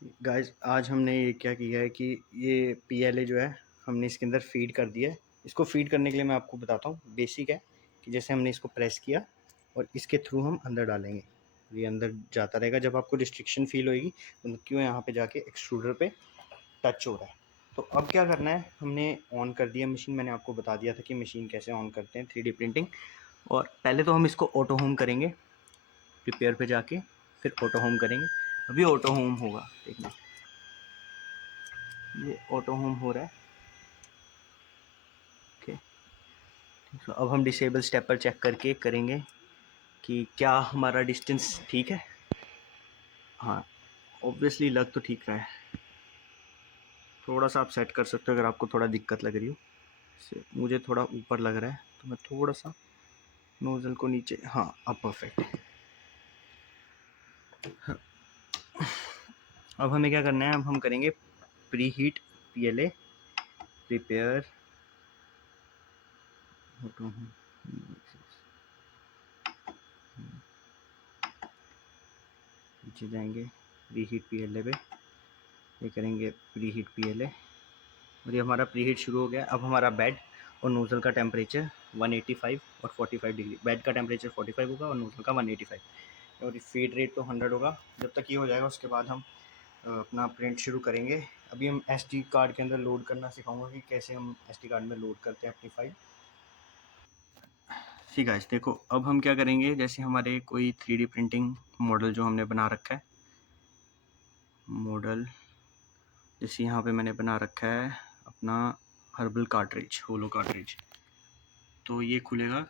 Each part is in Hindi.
गाइस आज हमने ये क्या किया है कि ये पीएलए जो है हमने इसके अंदर फीड कर दिया है। इसको फीड करने के लिए मैं आपको बताता हूँ। बेसिक है कि जैसे हमने इसको प्रेस किया और इसके थ्रू हम अंदर डालेंगे, ये अंदर जाता रहेगा। जब आपको रिस्ट्रिक्शन फील होएगी मतलब क्यों यहाँ पे जाके एक्सट्रूडर पे टच हो रहा है। तो अब क्या करना है, हमने ऑन कर दिया मशीन। मैंने आपको बता दिया था कि मशीन कैसे ऑन करते हैं 3D प्रिंटिंग। और पहले तो हम इसको ऑटो होम करेंगे, प्रिपेयर पे जाके फिर ऑटो होम करेंगे। अभी ऑटो होम होगा, देखना ये ऑटो होम हो रहा है। ओके, तो अब हम डिसेबल स्टेप पर चेक करके करेंगे कि क्या हमारा डिस्टेंस ठीक है। हाँ, ऑब्वियसली लग तो ठीक रहा है। थोड़ा सा आप सेट कर सकते हो अगर आपको थोड़ा दिक्कत लग रही हो। मुझे थोड़ा ऊपर लग रहा है तो मैं थोड़ा सा नोजल को नीचे, हाँ अब परफेक्ट है। अब हमें क्या करना है, अब हम करेंगे प्री हीट पीएलए प्रिपेयर नीचे जाएंगे प्री हीट पीएलए पे, ये करेंगे प्री हीट पीएलए और ये हमारा प्री हीट शुरू हो गया। अब हमारा बेड और नोज़ल का टेम्परेचर 185 और 45 डिग्री। बेड का टेम्परेचर 45 होगा और नोज़ल का 185 और फीड रेट तो 100 होगा। जब तक ये हो जाएगा उसके बाद हम अपना प्रिंट शुरू करेंगे। अभी हम SD कार्ड के अंदर लोड करना सिखाऊंगा कि कैसे हम SD कार्ड में लोड करते हैं अपनी फाइल। ठीक है, देखो अब हम क्या करेंगे, जैसे हमारे कोई 3D प्रिंटिंग मॉडल जो हमने बना रखा है, मॉडल जैसे यहाँ पे मैंने बना रखा है अपना हर्बल कार्ट्रिज, होलो कार्ट्रिज। तो ये खुलेगा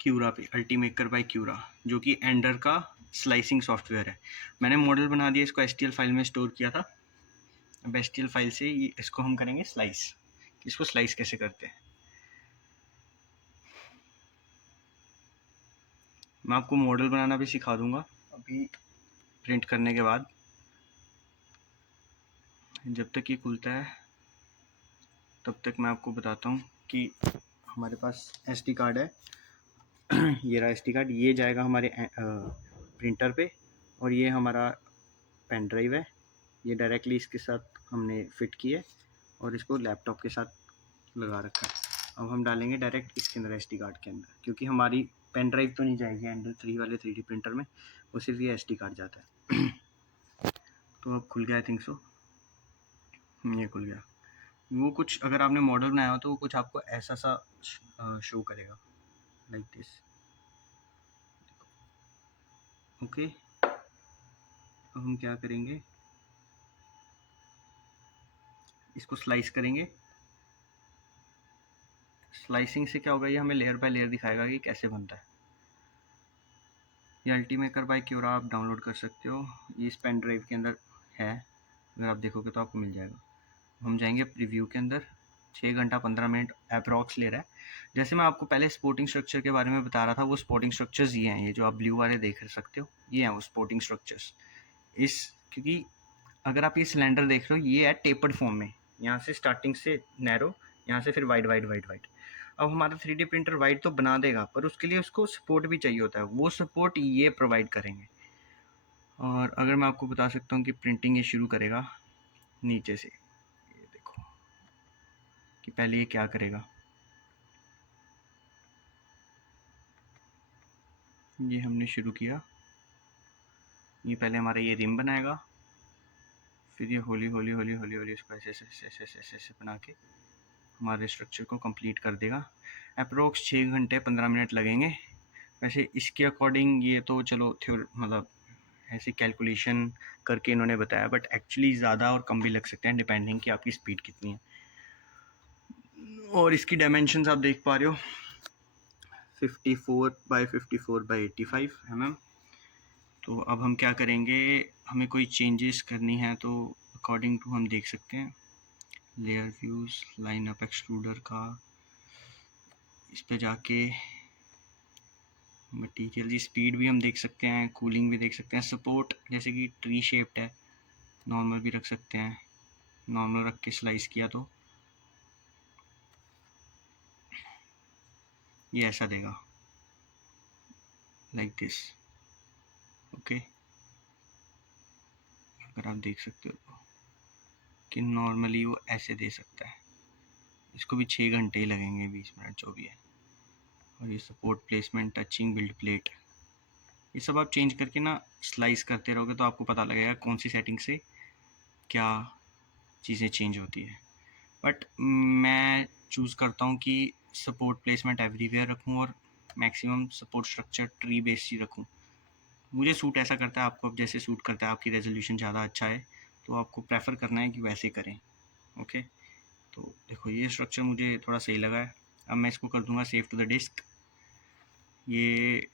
क्यूरा पे, अल्टीमेकर बाय क्यूरा, जो कि एंडर का स्लाइसिंग सॉफ्टवेयर है। मैंने मॉडल बना दिया, इसको STL फाइल में स्टोर किया था। अब STL फाइल से इसको हम करेंगे स्लाइस। इसको स्लाइस कैसे करते हैं मैं आपको मॉडल बनाना भी सिखा दूंगा अभी प्रिंट करने के बाद। जब तक ये खुलता है तब तक मैं आपको बताता हूँ कि हमारे पास SD कार्ड है। ये रहा SD कार्ड, ये जाएगा हमारे प्रिंटर पे और ये हमारा पेन ड्राइव है। ये डायरेक्टली इसके साथ हमने फिट किया और इसको लैपटॉप के साथ लगा रखा है। अब हम डालेंगे डायरेक्ट इसके अंदर SD कार्ड के अंदर, क्योंकि हमारी पेन ड्राइव तो नहीं जाएगी एंडल 3 वाले 3D प्रिंटर में, वो सिर्फ ये SD कार्ड जाता है। तो अब खुल गया, आई थिंक सो, ये खुल गया। वो कुछ अगर आपने मॉडल बनाया हो तो वो कुछ आपको ऐसा सा शो करेगा, लाइक दिस। ओके, अब हम क्या करेंगे, इसको स्लाइस करेंगे। स्लाइसिंग से क्या होगा, ये हमें लेयर बाय लेयर दिखाएगा कि कैसे बनता है। ये अल्टीमेकर बाय क्यूरा आप डाउनलोड कर सकते हो, ये इस पेन ड्राइव के अंदर है, अगर आप देखोगे तो आपको मिल जाएगा। हम जाएंगे प्रीव्यू के अंदर, 6 घंटा 15 मिनट अप्रॉक्स ले रहा है। जैसे मैं आपको पहले स्पोर्टिंग स्ट्रक्चर के बारे में बता रहा था, वो स्पोर्टिंग स्ट्रक्चर्स ये हैं, ये जो आप ब्लू वाले देख सकते हो ये हैं वो स्पोर्टिंग स्ट्रक्चर्स। क्योंकि अगर आप ये सिलेंडर देख रहे हो ये है टेपर्ड फॉर्म में, यहाँ से स्टार्टिंग से नैरो, यहाँ से फिर वाइड वाइड वाइड वाइड। अब हमारा 3D प्रिंटर वाइड तो बना देगा पर उसके लिए उसको सपोर्ट भी चाहिए होता है, वो सपोर्ट ये प्रोवाइड करेंगे। और अगर मैं आपको बता सकता हूँ कि प्रिंटिंग ये शुरू करेगा नीचे से, ये देखो कि पहले ये क्या करेगा। ये हमने शुरू किया, ये पहले हमारा ये रिम बनाएगा, फिर ये होली होली होली होली होली इसको ऐसे ऐसे ऐसे ऐसे ऐसे ऐसे बना के हमारे स्ट्रक्चर को कंप्लीट कर देगा। अप्रोक्स 6 घंटे 15 मिनट लगेंगे। वैसे इसके अकॉर्डिंग ये तो चलो मतलब ऐसी कैलकुलेशन करके इन्होंने बताया, बट एक्चुअली ज़्यादा और कम भी लग सकते हैं डिपेंडिंग कि आपकी स्पीड कितनी है। और इसकी डायमेंशंस आप देख पा रहे हो, 54 बाई 54 बाई 85 mm। तो अब हम क्या करेंगे, हमें कोई चेंजेस करनी है तो अकॉर्डिंग टू हम देख सकते हैं layer views, line up extruder का, इस पे जाके मटीरियल की स्पीड भी हम देख सकते हैं, कूलिंग भी देख सकते हैं, सपोर्ट जैसे कि ट्री शेप्ड है, नॉर्मल भी रख सकते हैं। नॉर्मल रख के स्लाइस किया तो ये ऐसा देगा, लाइक दिस। ओके, अगर आप देख सकते हो तो कि नॉर्मली वो ऐसे दे सकता है, इसको भी 6 घंटे ही लगेंगे, 20 मिनट जो भी है। और ये support placement, touching, build plate, ये सब आप चेंज करके ना स्लाइस करते रहोगे तो आपको पता लगेगा कौन सी सेटिंग से क्या चीज़ें चेंज होती है। बट मैं चूज़ करता हूँ कि सपोर्ट प्लेसमेंट एवरीवेयर रखूँ और maximum support structure tree based ही रखूँ। मुझे सूट ऐसा करता है, आपको अब जैसे सूट करता है, आपकी रेजोल्यूशन ज़्यादा अच्छा है तो आपको प्रेफर करना है कि वैसे करें। ओके, तो देखो ये स्ट्रक्चर मुझे थोड़ा सही लगा है। अब मैं इसको कर दूंगा सेव टू द डिस्क। ये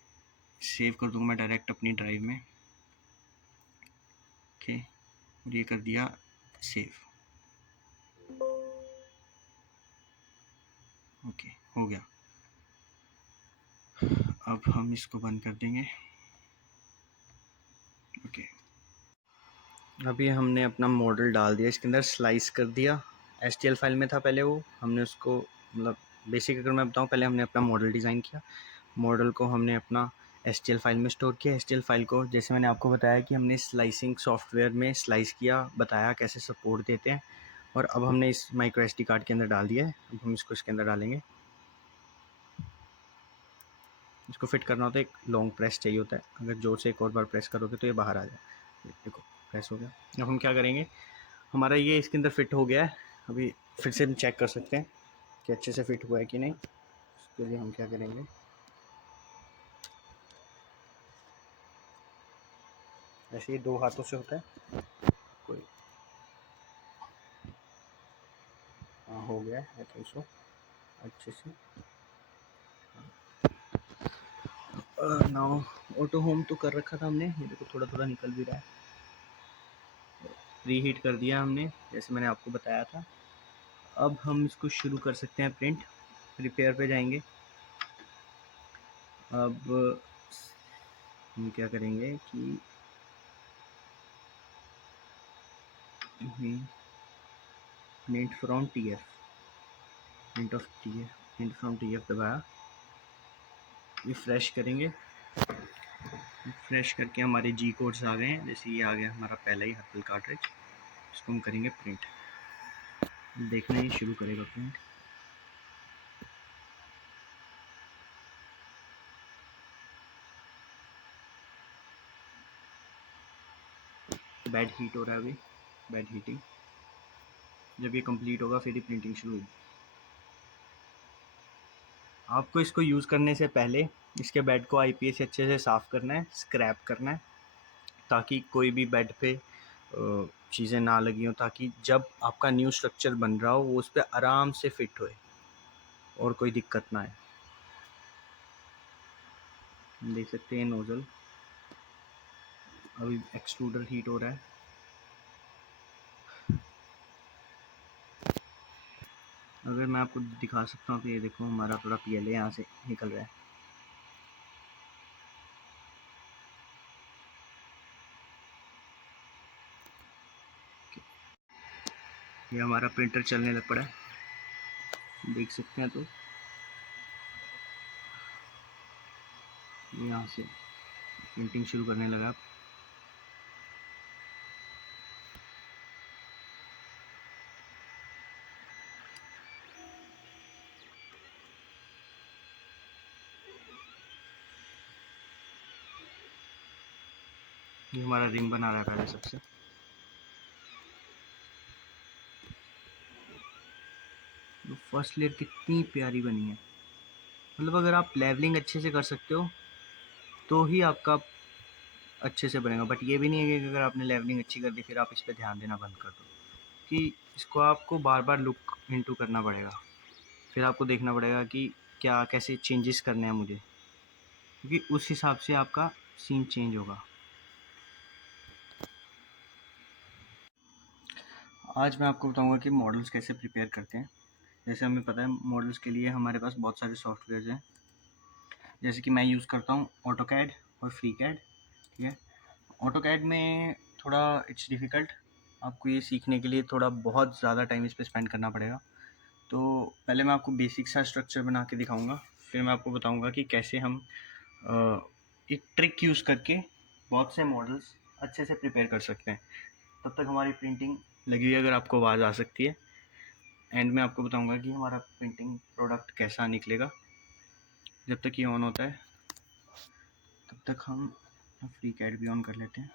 सेव कर दूंगा मैं डायरेक्ट अपनी ड्राइव में। ओके, ये कर दिया सेव। ओके, हो गया। अब हम इसको बंद कर देंगे। ओके, अभी हमने अपना मॉडल डाल दिया, इसके अंदर स्लाइस कर दिया। STL फाइल में था पहले वो, हमने उसको मतलब बेसिक अगर मैं बताऊँ, पहले हमने अपना मॉडल डिज़ाइन किया, मॉडल को हमने अपना STL फाइल में स्टोर किया। STL फाइल को जैसे मैंने आपको बताया कि हमने स्लाइसिंग सॉफ्टवेयर में स्लाइस किया, बताया कैसे सपोर्ट देते हैं, और अब हमने इस माइक्रो SD कार्ड के अंदर डाल दिया है। अब हम इसको इसके अंदर डालेंगे। इसको फिट करना होता है, एक लॉन्ग प्रेस चाहिए होता है, अगर जोर से एक और बार प्रेस करोगे तो ये बाहर आ जाए। देखो प्रेस हो गया। अब हम क्या करेंगे, हमारा ये इसके अंदर फिट हो गया है। अभी फिर से हम चेक कर सकते हैं कि अच्छे से फिट हुआ है कि नहीं। उसके लिए हम क्या करेंगे, ऐसे ही 2 हाथों से होता है कोई। हाँ, हो गया है तो इसको अच्छे से। नाउ ऑटो होम तो कर रखा था हमने, ये देखो थोड़ा थोड़ा निकल भी रहा है। प्री हीट कर दिया हमने जैसे मैंने आपको बताया था। अब हम इसको शुरू कर सकते हैं प्रिंट। रिपेयर पे जाएंगे। अब हम क्या करेंगे कि print from TF, print from TF दबाया। ये फ्रेश करेंगे। फ्रेश करके हमारे G कोड्स आ गए हैं। जैसे ये आ गया हमारा पहला ही हर्पल कार्ट्रिज, इसको हम करेंगे प्रिंट। देखना ही शुरू करेगा प्रिंट। बैड हीट हो रहा है अभी, बैड हीटिंग। जब ये कंप्लीट होगा फिर ही प्रिंटिंग शुरू होगी। आपको इसको यूज़ करने से पहले इसके बेड को IPA से अच्छे से साफ़ करना है, स्क्रैप करना है, ताकि कोई भी बेड पे चीज़ें ना लगी हों, ताकि जब आपका न्यू स्ट्रक्चर बन रहा हो वो उस पर आराम से फिट होए और कोई दिक्कत ना आए। देख सकते हैं नोज़ल अभी एक्सट्रूडर हीट हो रहा है। अगर मैं आपको दिखा सकता हूँ तो ये देखो हमारा पूरा PLA यहाँ से निकल रहा है। ये हमारा प्रिंटर चलने लग पड़ा है, देख सकते हैं। तो यहाँ से प्रिंटिंग शुरू करने लगा। ये हमारा रिंग बना रहा है पहले सबसे। तो फर्स्ट लेयर कितनी प्यारी बनी है। मतलब अगर आप लेवलिंग अच्छे से कर सकते हो तो ही आपका अच्छे से बनेगा। बट ये भी नहीं है कि अगर आपने लेवलिंग अच्छी कर दी फिर आप इस पर ध्यान देना बंद कर दो, कि इसको आपको बार बार लुक इनटू करना पड़ेगा। फिर आपको देखना पड़ेगा कि क्या कैसे चेंजेस करने हैं मुझे, क्योंकि उस हिसाब से आपका सीन चेंज होगा। आज मैं आपको बताऊंगा कि मॉडल्स कैसे प्रिपेयर करते हैं। जैसे हमें पता है मॉडल्स के लिए हमारे पास बहुत सारे सॉफ्टवेयर हैं। जैसे कि मैं यूज़ करता हूँ ऑटोकैड और फ्रीकैड। ठीक है, ऑटोकैड में थोड़ा इट्स डिफ़िकल्ट, आपको ये सीखने के लिए थोड़ा बहुत ज़्यादा टाइम इस पर स्पेंड करना पड़ेगा। तो पहले मैं आपको बेसिक सा स्ट्रक्चर बना के दिखाऊंगा, फिर मैं आपको बताऊंगा कि कैसे हम एक ट्रिक यूज़ करके बहुत से मॉडल्स अच्छे से प्रिपेयर कर सकते हैं। तब तक हमारी प्रिंटिंग लगी हुई है। अगर आपको आवाज़ आ सकती है, एंड में आपको बताऊंगा कि हमारा प्रिंटिंग प्रोडक्ट कैसा निकलेगा। जब तक ये ऑन होता है तब तक हम फ्री कैट भी ऑन कर लेते हैं।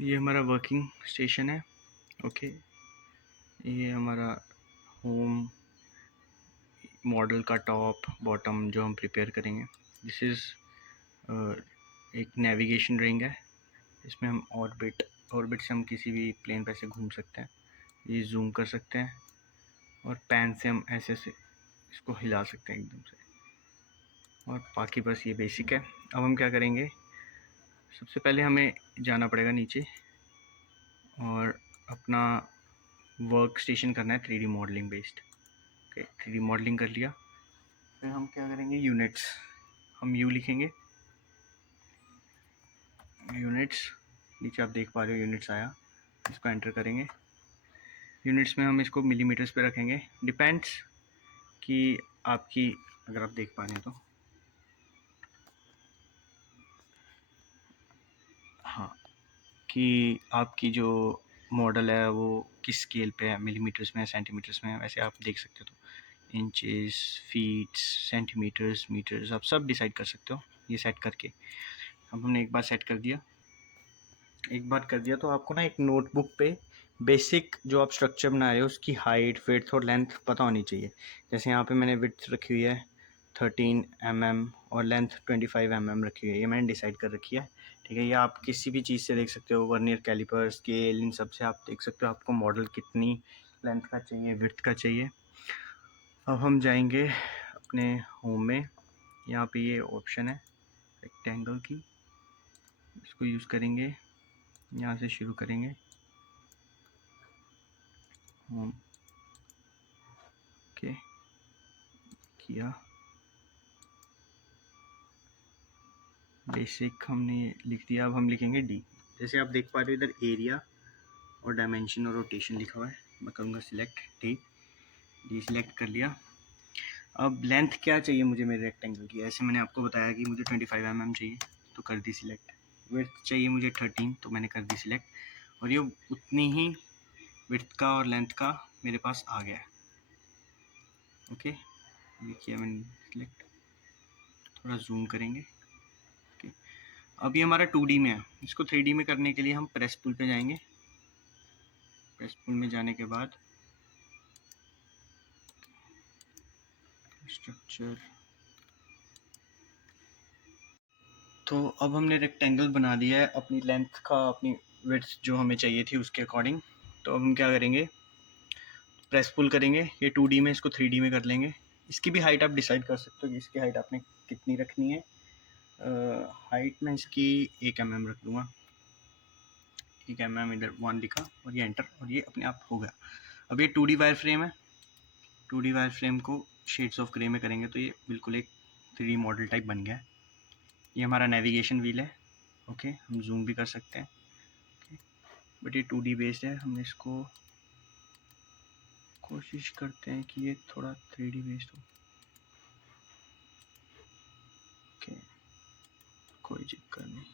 ये हमारा वर्किंग स्टेशन है। ओके, ये हमारा होम मॉडल का टॉप बॉटम जो हम प्रिपेयर करेंगे। दिस इज़ एक नेविगेशन रिंग है। इसमें हम ऑर्बिट से हम किसी भी प्लेन पे से घूम सकते हैं। ये जूम कर सकते हैं और पैन से हम ऐसे से इसको हिला सकते हैं एकदम से। और बाकी बस ये बेसिक है। अब हम क्या करेंगे, सबसे पहले हमें जाना पड़ेगा नीचे और अपना वर्क स्टेशन करना है 3D modelling based. Okay, 3D modelling कर लिया। फिर हम क्या करेंगे, यूनिट्स, हम यू लिखेंगे। यूनिट्स, नीचे आप देख पा रहे हो यूनिट्स आया, इसको एंटर करेंगे। यूनिट्स में हम इसको मिलीमीटर्स पे रखेंगे। डिपेंड्स कि आपकी, अगर आप देख पा रहे हैं तो हाँ, कि आपकी जो मॉडल है वो किस स्केल पे है, मिलीमीटर्स में, सेंटीमीटर्स में, वैसे आप देख सकते हो। तो इंचेस, फीट्स, सेंटीमीटर्स, मीटर्स, आप सब डिसाइड कर सकते हो ये सेट करके। अब हमने एक बार सेट कर दिया, तो आपको ना एक नोटबुक पे बेसिक जो आप स्ट्रक्चर बना रहे हो उसकी हाइट, विड्थ और लेंथ पता होनी चाहिए। जैसे यहाँ पे मैंने विड्थ रखी हुई है 13 mm और लेंथ 25 mm रखी हुई है, ये मैंने डिसाइड कर रखी है। ठीक है, ये आप किसी भी चीज़ से देख सकते हो, वर्नियर कैलिपर, स्केल, इन सब से आप देख सकते हो आपको मॉडल कितनी लेंथ का चाहिए, विड्थ का चाहिए। अब हम जाएंगे अपने होम में, यहाँ पे ये ऑप्शन है रेक्टेंगल की, इसको यूज़ करेंगे, यहाँ से शुरू करेंगे होम। ओके, किया, बेसिक हमने लिख दिया। अब हम लिखेंगे डी। जैसे आप देख पा रहे हो इधर एरिया और डायमेंशन और रोटेशन लिखा हुआ है। मैं करूँगा सिलेक्ट डी। डी सिलेक्ट कर लिया। अब लेंथ क्या चाहिए मुझे मेरे रेक्टेंगल की, ऐसे मैंने आपको बताया कि मुझे 25 mm चाहिए तो कर दी सिलेक्ट। विड्थ चाहिए मुझे 13 तो मैंने कर दी सिलेक्ट। और ये उतनी ही विड्थ का और लेंथ का मेरे पास आ गया है। ओके, ये किया मैंने सिलेक्ट। थोड़ा जूम करेंगे। ओके, अब ये हमारा 2D में है। इसको 3D में करने के लिए हम प्रेस पुल पे जाएंगे। प्रेस पुल में जाने के बाद स्ट्रक्चर, तो अब हमने रेक्टेंगल बना लिया है अपनी लेंथ का, अपनी विड्थ जो हमें चाहिए थी उसके अकॉर्डिंग। तो अब हम क्या करेंगे, प्रेस पुल करेंगे, ये 2D में, इसको 3D में कर लेंगे। इसकी भी हाइट आप डिसाइड कर सकते हो कि इसकी हाइट आपने कितनी रखनी है। हाइट में इसकी 1 mm रख दूँगा। 1 mm, इधर 1 लिखा और ये एंटर, और ये अपने आप हो गया। अब ये 2D वायर फ्रेम है। 2D वायर फ्रेम को शेड्स ऑफ ग्रे में करेंगे तो ये बिल्कुल एक 3D मॉडल टाइप बन गया है। ये हमारा नेविगेशन व्हील है। ओके, हम जूम भी कर सकते हैं। बट ये 2D बेस्ड है, हम इसको कोशिश करते हैं कि ये थोड़ा 3D बेस्ड हो। ओके, कोई दिक्कत नहीं।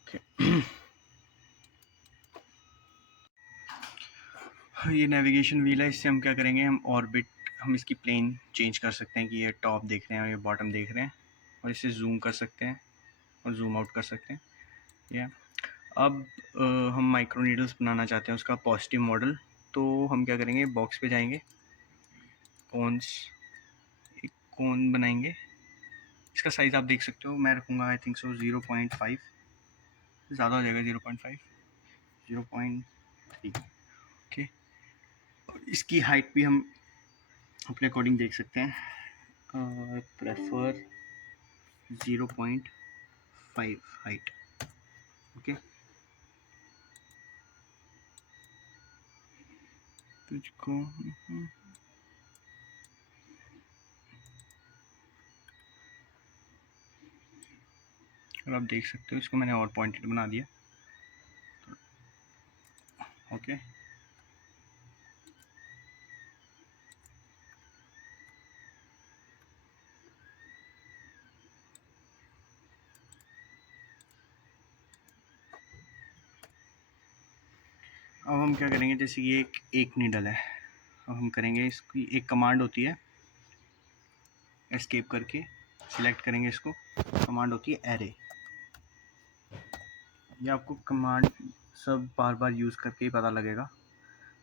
ओके, ये नेविगेशन व्हील है, इससे हम क्या करेंगे, हम ऑर्बिट, हम इसकी प्लेन चेंज कर सकते हैं कि ये टॉप देख रहे हैं और ये बॉटम देख रहे हैं, और इसे जूम कर सकते हैं और जूम आउट कर सकते हैं। या अब हम माइक्रो नीडल्स बनाना चाहते हैं उसका पॉजिटिव मॉडल। तो हम क्या करेंगे, बॉक्स पे जाएंगे, कोन्स, एक कोन बनाएंगे। इसका साइज़ आप देख सकते हो, मैं रखूँगा आई थिंक सो 0.5, ज़्यादा हो जाएगा 0.5, 0.3। ओके, इसकी हाइट भी हम अपने अकॉर्डिंग देख सकते हैं, प्रेफर 0.5 हाइट। ओके, तुझको और आप देख सकते हो इसको मैंने और पॉइंटेड बना दिया। ओके, अब हम क्या करेंगे, जैसे ये एक नीडल है, अब हम करेंगे इसकी एक कमांड होती है एस्केप करके सिलेक्ट करेंगे इसको, कमांड होती है एरे। ये आपको कमांड सब बार बार यूज़ करके ही पता लगेगा।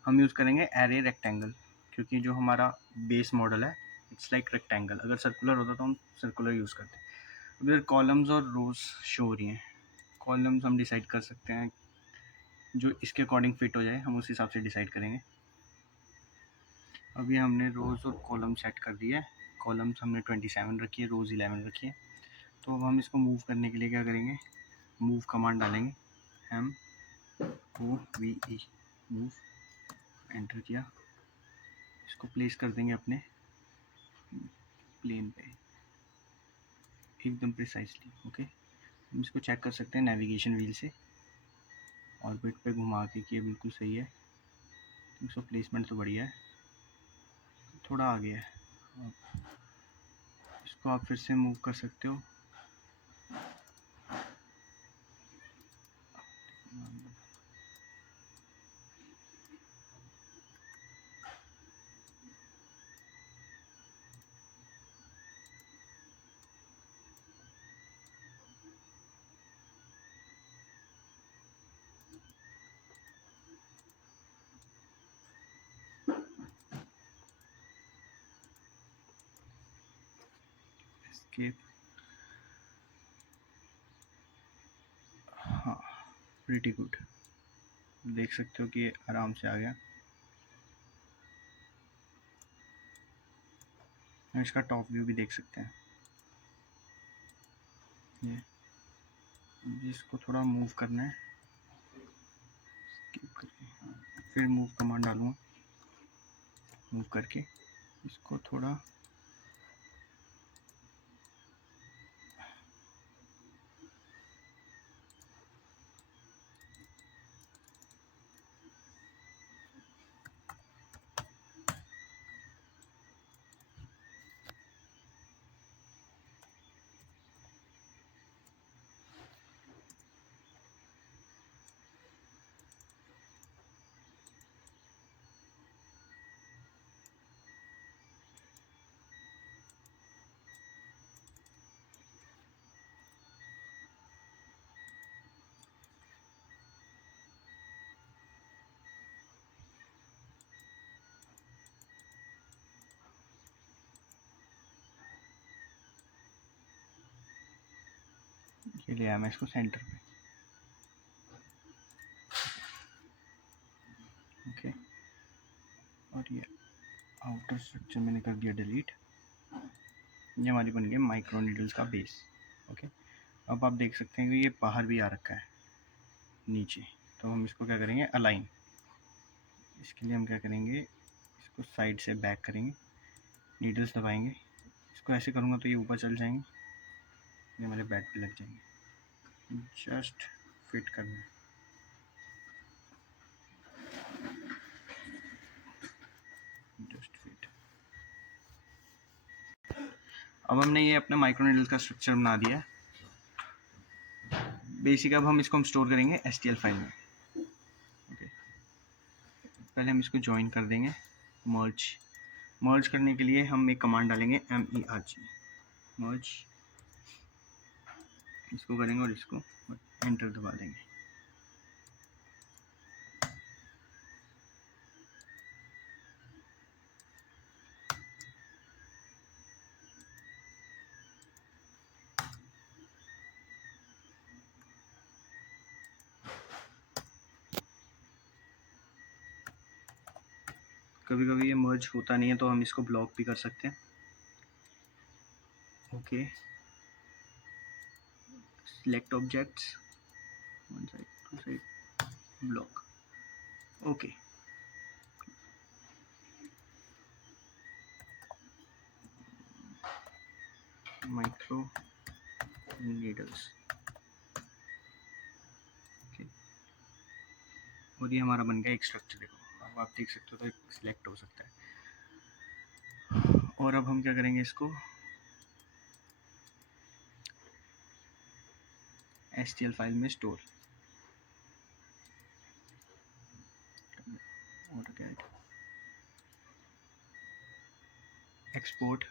हम यूज़ करेंगे एरे रेक्टेंगल, क्योंकि जो हमारा बेस मॉडल है इट्स लाइक रेक्टेंगल। अगर सर्कुलर होता तो हम सर्कुलर यूज़ करते। अब इधर कॉलम्स और रोज शो हो रही हैं। कॉलम्स हम डिसाइड कर सकते हैं जो इसके अकॉर्डिंग फिट हो जाए, हम उस हिसाब से डिसाइड करेंगे। अभी हमने रोज़ और कॉलम सेट कर दिया है। कॉलम्स हमने 27 रखी है, रोज़ 11 रखी है। तो अब हम इसको मूव करने के लिए क्या करेंगे, मूव कमांड डालेंगे, MOVE, मूव, एंटर किया, इसको प्लेस कर देंगे अपने प्लेन पे एकदम प्रिसाइजली। ओके, हम इसको चेक कर सकते हैं नेविगेशन व्हील से, ऑर्बिट पे घुमा के कि ये बिल्कुल सही है। इसका प्लेसमेंट तो बढ़िया है, थोड़ा आगे है। इसको आप फिर से मूव कर सकते हो। एस्केप, हाँ, प्रीटी गुड। देख सकते हो कि ये आराम से आ गया। हम इसका टॉप व्यू भी देख सकते हैं। ये इसको थोड़ा मूव करना है, फिर मूव कमांड डालूँगा, मूव करके इसको थोड़ा ये ले आया मैं इसको सेंटर पे। ओके, और ये आउटर स्ट्रक्चर मैंने कर दिया डिलीट। ये हमारी बन गई माइक्रो नीडल्स का बेस। ओके, अब आप देख सकते हैं कि ये बाहर भी आ रखा है नीचे। तो हम इसको क्या करेंगे, अलाइन। इसके लिए हम क्या करेंगे, इसको साइड से बैक करेंगे, नीडल्स दबाएंगे, इसको ऐसे करूँगा तो ये ऊपर चल जाएंगे, ये हमारे बैक पे लग जाएंगे। जस्ट फिट करना है। Just fit. अब हमने ये अपना माइक्रो नीडल का स्ट्रक्चर बना दिया है बेसिक। अब हम इसको स्टोर करेंगे STL फाइल में। ओके, पहले हम इसको ज्वाइन कर देंगे, मर्ज करने के लिए हम एक कमांड डालेंगे MERG, मर्ज। इसको करेंगे और इसको एंटर दबा देंगे। कभी कभी ये मर्ज होता नहीं है तो हम इसको ब्लॉक भी कर सकते हैं। Okay, select objects, one side to side, block. Okay, micro needles. और ये हमारा बन गया एक स्ट्रक्चर। देखो अब आप देख सकते हो तो एक सिलेक्ट हो सकता है। और अब हम क्या करेंगे, इसको STL फाइल में store. AutoCAD export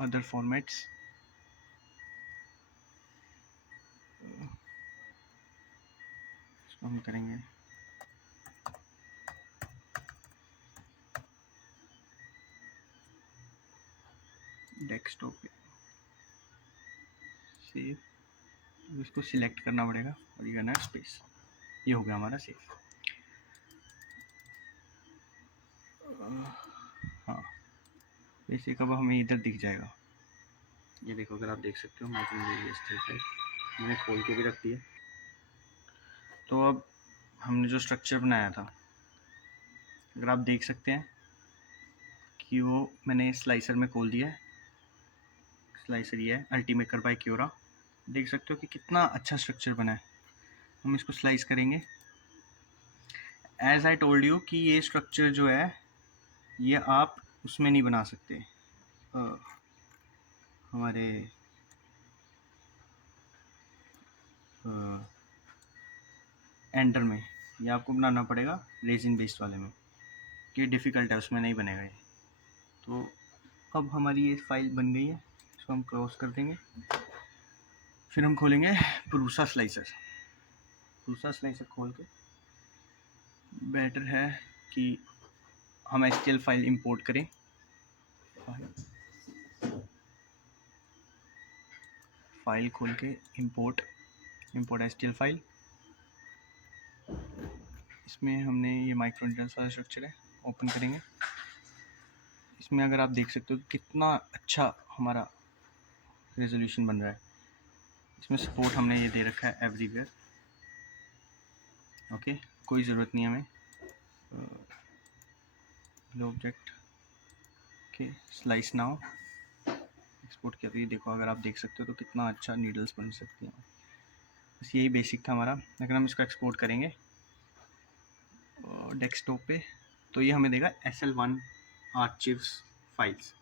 other formats, इसको हम करेंगे डेस्कटॉप पे सेव। इसको सिलेक्ट करना पड़ेगा और ये करना है स्पेस। ये हो गया हमारा सेव। हाँ, बेसिक अब हमें इधर दिख जाएगा। ये देखो, अगर आप देख सकते हो मैंने खोल के भी रख दिया। तो अब हमने जो स्ट्रक्चर बनाया था, अगर आप देख सकते हैं कि वो मैंने स्लाइसर में खोल दिया है। स्लाइसर ये है अल्टीमेकर बाय क्योरा। देख सकते हो कि कितना अच्छा स्ट्रक्चर बना है। हम इसको स्लाइस करेंगे। एज आई टोल्ड यू कि ये स्ट्रक्चर जो है ये आप उसमें नहीं बना सकते, हमारे एंडर में। ये आपको बनाना पड़ेगा रेजिन बेस्ड वाले में, कि डिफ़िकल्ट है, उसमें नहीं बनेगा ये। तो अब हमारी ये फाइल बन गई है, इसको हम क्लोज कर देंगे। फिर हम खोलेंगे प्रूसा स्लाइसर। प्रूसा स्लाइसर खोल के बेटर है कि हम STL फाइल इंपोर्ट करें। फाइल खोल के इंपोर्ट STL फाइल। इसमें हमने ये माइक्रो नीडल्स वाला स्ट्रक्चर है, ओपन करेंगे। इसमें अगर आप देख सकते हो कितना अच्छा हमारा रेजोल्यूशन बन रहा है। इसमें सपोर्ट हमने ये दे रखा है एवरीवेयर। ओके, कोई ज़रूरत नहीं है हमें। ऑब्जेक्ट के स्लाइस नाउ एक्सपोर्ट किया। तो ये देखो, अगर आप देख सकते हो तो कितना अच्छा नीडल्स बन सकती हैं। बस यही बेसिक था हमारा। अगर हम इसको एक्सपोर्ट करेंगे डेस्कटॉप पे, तो ये हमें देगा SL1 आर्चिव्स फाइल्स।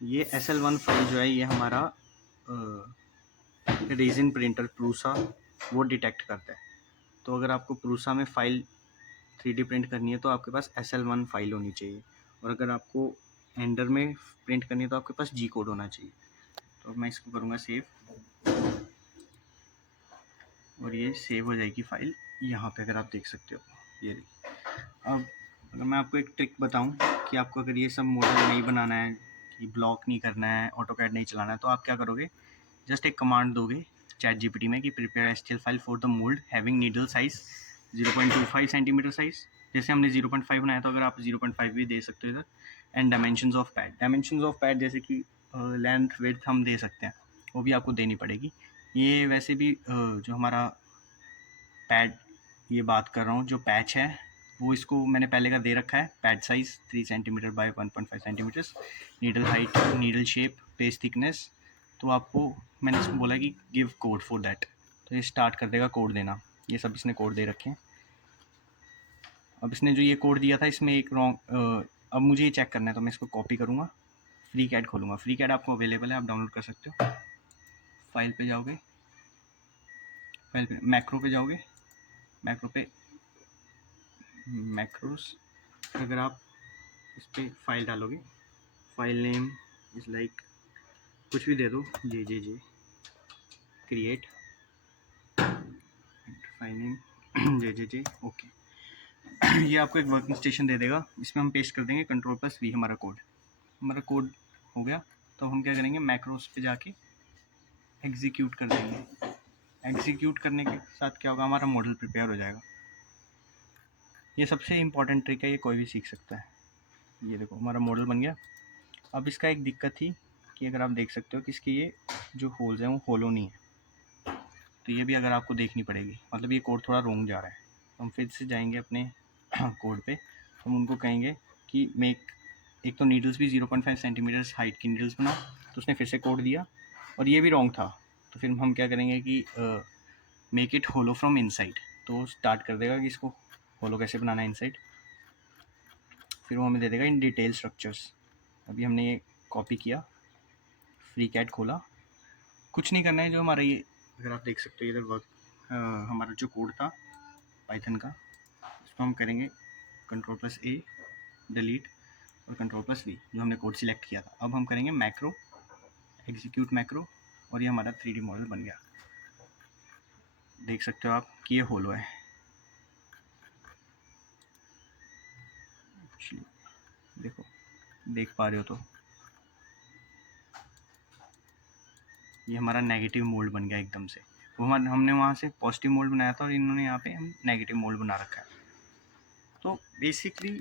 ये SL1 फाइल जो है ये हमारा रेजिन प्रिंटर प्रूसा वो डिटेक्ट करता है। तो अगर आपको प्रूसा में फ़ाइल 3D प्रिंट करनी है तो आपके पास SL1 फाइल होनी चाहिए। और अगर आपको एंडर में प्रिंट करनी है तो आपके पास G कोड होना चाहिए। तो मैं इसको करूँगा सेव, और ये सेव हो जाएगी फ़ाइल यहाँ पे। अगर आप देख सकते हो ये। अब अगर मैं आपको एक ट्रिक बताऊँ कि आपको अगर ये सब मॉडल नहीं बनाना है, कि ब्लॉक नहीं करना है, AutoCAD नहीं चलाना है, तो आप क्या करोगे, जस्ट एक कमांड दोगे ChatGPT में कि prepare STL file for the mould having needle size 0.25 centimetre size. जैसे हमने 0.5 बनाया, तो अगर आप 0.5 भी दे सकते हो इधर। एंड डायमेंशंस ऑफ पैड जैसे कि लेंथ विड्थ हम दे सकते हैं, वो भी आपको देनी पड़ेगी। ये वैसे भी जो हमारा पैड ये बात कर रहा हूँ, जो पैच है वो इसको मैंने पहले का दे रखा है। Pad size 3 centimetre by 1.5 centimetres, needle height, needle shape, page thickness. तो आपको मैंने इसको बोला कि गिव कोड फॉर दैट, तो ये स्टार्ट कर देगा कोड देना। ये सब इसने कोड दे रखे हैं। अब इसने जो ये कोड दिया था इसमें एक रॉन्ग, अब मुझे ये चेक करना है, तो मैं इसको कॉपी करूँगा, FreeCAD खोलूँगा। FreeCAD आपको अवेलेबल है, आप डाउनलोड कर सकते हो। फाइल पे जाओगे, फाइल पे मैक्रो पे जाओगे, मैक्रो पे मैक्रोस। अगर आप इस पर फाइल डालोगे, फाइल नेम इज़ लाइक कुछ भी दे दो, जे क्रिएट फाइल नेम जे ओके। ये आपको एक वर्किंग स्टेशन दे देगा, इसमें हम पेस्ट कर देंगे Ctrl+V हमारा कोड हो गया। तो हम क्या करेंगे, मैक्रोस पे जाके एग्जीक्यूट कर देंगे। एग्जीक्यूट करने के साथ क्या होगा, हमारा मॉडल प्रिपेयर हो जाएगा। ये सबसे इम्पॉर्टेंट ट्रिक है, ये कोई भी सीख सकता है। ये देखो हमारा मॉडल बन गया। अब इसका एक दिक्कत थी कि अगर आप देख सकते हो कि इसके ये जो होल्स हैं वो होलो नहीं है, तो ये भी अगर आपको देखनी पड़ेगी, मतलब ये कोड थोड़ा रोंग जा रहा है। तो हम फिर से जाएंगे अपने कोड पे, हम उनको कहेंगे कि मेक एक तो नीडल्स भी 0.5 सेंटीमीटर्स हाइट की नीडल्स बनाओ, तो उसने फिर से कोड दिया और ये भी रॉन्ग था। तो फिर हम क्या करेंगे कि make it hollow from inside, तो स्टार्ट कर देगा कि इसको होलो कैसे बनाना है इनसाइड। फिर वो हमें दे देगा इन डिटेल स्ट्रक्चर्स। अभी हमने ये कॉपी किया, फ्री कैट खोला, कुछ नहीं करना है। जो हमारा ये अगर आप देख सकते हो इधर वर्क हमारा जो कोड था पाइथन का, इसको हम करेंगे Ctrl+A डिलीट और Ctrl+V, जो हमने कोड सिलेक्ट किया था। अब हम करेंगे मैक्रो, एग्जीक्यूट मैक्रो, और ये हमारा 3D मॉडल बन गया। देख सकते हो आप कि ये होलो है। देखो, देख पा रहे हो तो ये हमारा नेगेटिव मोल्ड बन गया एकदम से। वो हमने वहाँ से पॉजिटिव मोल्ड बनाया था और इन्होंने यहाँ पे हम नेगेटिव मोल्ड बना रखा है। तो बेसिकली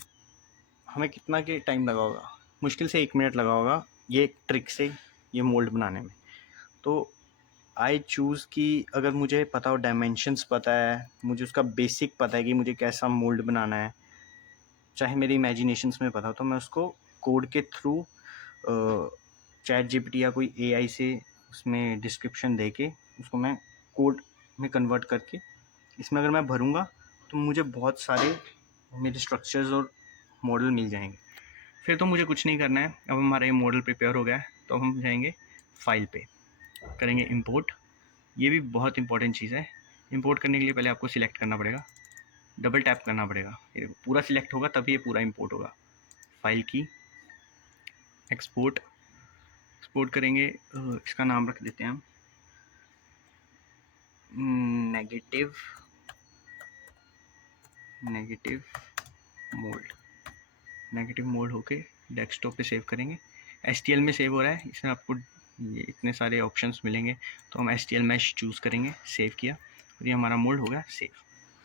हमें कितना के टाइम लगा होगा, मुश्किल से 1 मिनट लगा होगा ये ट्रिक से ये मोल्ड बनाने में। तो आई चूज़ कि अगर मुझे पता हो, डायमेंशंस पता है, मुझे उसका बेसिक पता है कि मुझे कैसा मोल्ड बनाना है, चाहे मेरी इमेजिनेशंस में पता हो, तो मैं उसको कोड के थ्रू चैट जीपीटी या कोई एआई से उसमें डिस्क्रिप्शन दे के उसको मैं कोड में कन्वर्ट करके इसमें अगर मैं भरूँगा तो मुझे बहुत सारे मेरे स्ट्रक्चर्स और मॉडल मिल जाएंगे। फिर तो मुझे कुछ नहीं करना है। अब हमारा ये मॉडल प्रिपेयर हो गया है, तो अब हम जाएंगे फाइल पे, करेंगे इंपोर्ट। ये भी बहुत इंपॉर्टेंट चीज़ है। इंपोर्ट करने के लिए पहले आपको सिलेक्ट करना पड़ेगा, डबल टैप करना पड़ेगा, ये पूरा सिलेक्ट होगा तभी ये पूरा इंपोर्ट होगा। फाइल की एक्सपोर्ट, एक्सपोर्ट करेंगे, इसका नाम रख देते हैं हम नेगेटिव मोल्ड। नेगेटिव मोल्ड होके डेस्कटॉप पे सेव करेंगे। STL में सेव हो रहा है, इसमें आपको ये इतने सारे ऑप्शंस मिलेंगे, तो हम STL मैश चूज़ करेंगे। सेव किया और ये हमारा मोल्ड हो गया सेव,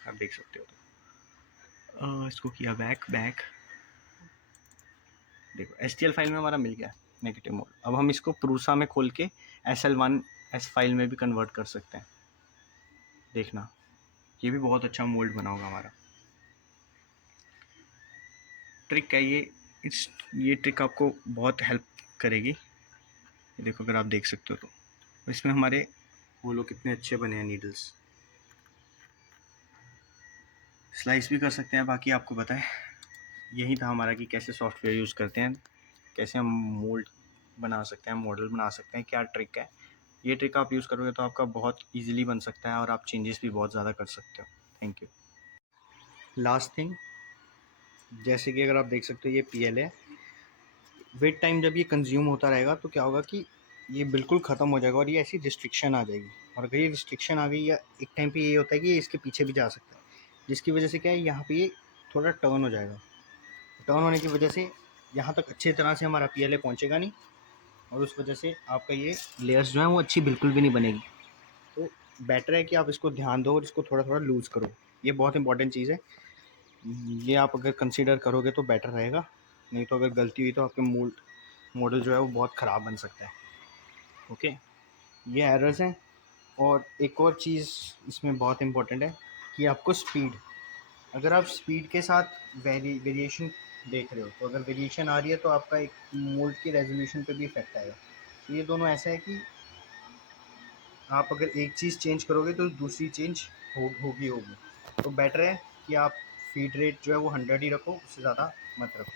आप देख सकते हो। तो इसको किया बैक, देखो STL फाइल में हमारा मिल गया नेगेटिव मोल्ड। अब हम इसको प्रूसा में खोल के SL1S फाइल में भी कन्वर्ट कर सकते हैं। देखना, ये भी बहुत अच्छा मोल्ड बना होगा हमारा। ट्रिक है ये ट्रिक आपको बहुत हेल्प करेगी। देखो, अगर आप देख सकते हो तो इसमें हमारे होलो कितने अच्छे बने हैं। नीडल्स स्लाइस भी कर सकते हैं, बाकी आपको पता है। यही था हमारा कि कैसे सॉफ्टवेयर यूज़ करते हैं, कैसे हम मोल्ड बना सकते हैं, मॉडल बना सकते हैं, क्या ट्रिक है। ये ट्रिक आप यूज़ करोगे तो आपका बहुत इजीली बन सकता है और आप चेंजेस भी बहुत ज़्यादा कर सकते हो। Thank you. लास्ट थिंग, जैसे कि अगर आप देख सकते हो ये PL है। वेट टाइम जब ये कंज्यूम होता रहेगा तो क्या होगा कि ये बिल्कुल ख़त्म हो जाएगा और ये ऐसी रिस्ट्रिक्शन आ जाएगी। और अगर ये रिस्ट्रिक्शन आ गई, या एक टाइम पे ये होता है कि ये इसके पीछे भी जा सकता है, जिसकी वजह से क्या है, यहाँ पे ये थोड़ा टर्न हो जाएगा। टर्न होने की वजह से यहाँ तक अच्छी तरह से हमारा PLA पहुँचेगा नहीं, और उस वजह से आपका ये लेयर्स जो हैं वो अच्छी बिल्कुल भी नहीं बनेगी। तो बेटर है कि आप इसको ध्यान दो और इसको थोड़ा थोड़ा लूज़ करो। ये बहुत इंपॉर्टेंट चीज़ है, ये आप अगर कंसीडर करोगे तो बेटर रहेगा। नहीं तो अगर गलती हुई तो आपके मॉडल जो है वो बहुत ख़राब बन सकता है। ओके, ये एरर्स हैं। और एक और चीज़ इसमें बहुत इंपॉर्टेंट है कि आपको स्पीड, अगर आप स्पीड के साथ वेरिएशन देख रहे हो, तो अगर वेरिएशन आ रही है तो आपका एक मोल्ड की रेजोल्यूशन पे भी इफेक्ट आएगा। तो ये दोनों ऐसा है कि आप अगर एक चीज़ चेंज करोगे तो दूसरी चेंज होगी। तो बेटर है कि आप फीड रेट जो है वो 100 ही रखो, उससे ज़्यादा मत रखो।